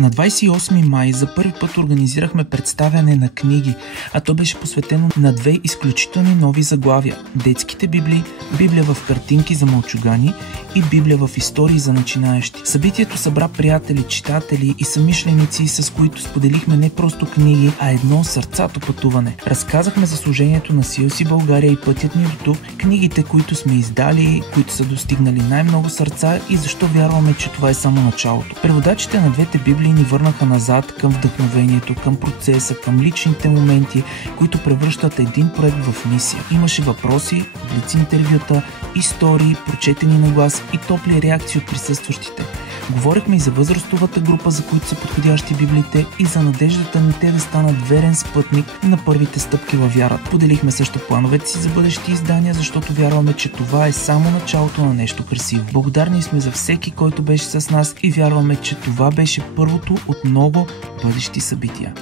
На 28 май за първи път организирахме представяне на книги, а то беше посветено на две изключителни нови заглавия – детските библии, Библия в картинки за мълчугани и Библия в истории за начинаещи. Събитието събра приятели, читатели и съмишленици, с които споделихме не просто книги, а едно сърцато пътуване. Разказахме за служението на CLC България и пътят ни до тук, книгите, които сме издали, които са достигнали най-много сърца и защо вярваме, че това е само началото. Преводачите на двете библии ни върнаха назад към вдъхновението, към процеса, към личните моменти, които превръщат един проект в мисия. Имаше въпроси, блиц интервюта, истории, прочетени на глас и топли реакции от присъстващите. Говорихме и за възрастовата група, за които са подходящи библиите, и за надеждата ни те да станат верен спътник на първите стъпки във вярата. Поделихме също плановете си за бъдещи издания, защото вярваме, че това е само началото на нещо красиво. Благодарни сме за всеки, който беше с нас и вярваме, че това беше първото от много бъдещи събития.